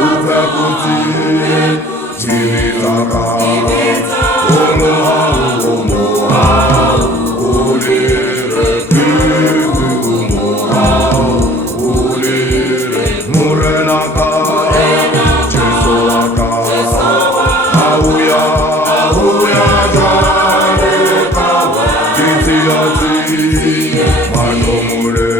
Upekuti, Timitaka, Ulire, Ulire, Murenaka, Chesoaka, Auya, Janeka, Titiati, Manomure,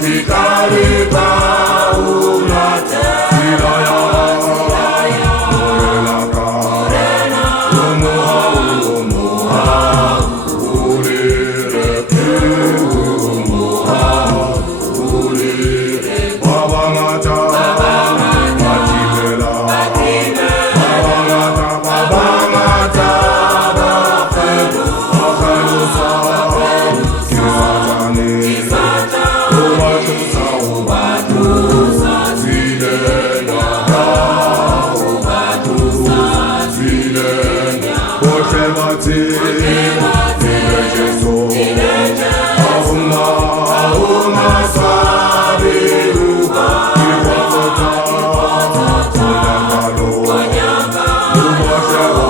Kitalika, Unate, Silaya, Morenaka, Ulire, Babangata, Batibela, Babangata, Bakelusa, Kisatani, Ubatusa, Zilenya, Boshebati, Dilejeso, Ahuma, Sabiru, Iwakota, Tonyangalo, Uboshewa,